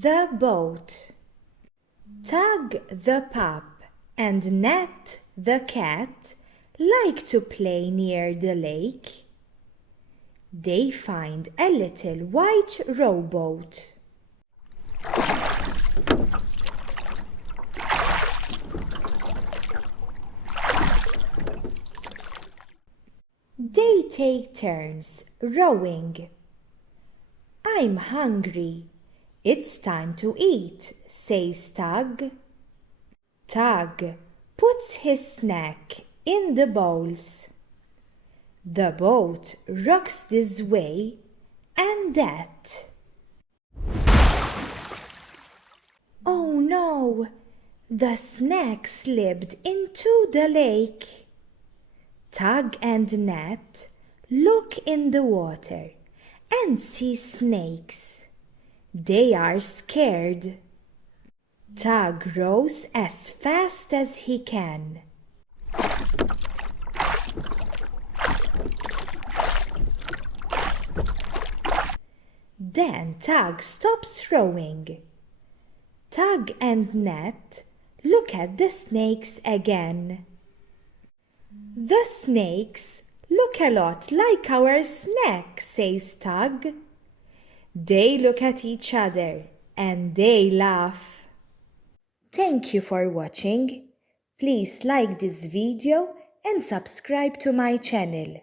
the boat. Tug the pup and Nat the cat like to play near the lake. They find a little white rowboat. They take turns rowing. I'm hungry. It's time to eat, says Tug. Tug puts his snack in the bowls. The boat rocks this way and that. Oh no! The snack slipped into the lake. Tug and Nat look in the water and see snakes. They are scared. Tug rows as fast as he can. Then Tug stops rowing. Tug and Nat look at the snakes again. The snakes look a lot like our snack, says Tug. They look at each other and they laugh. Thank you for watching. Please like this video and subscribe to my channel.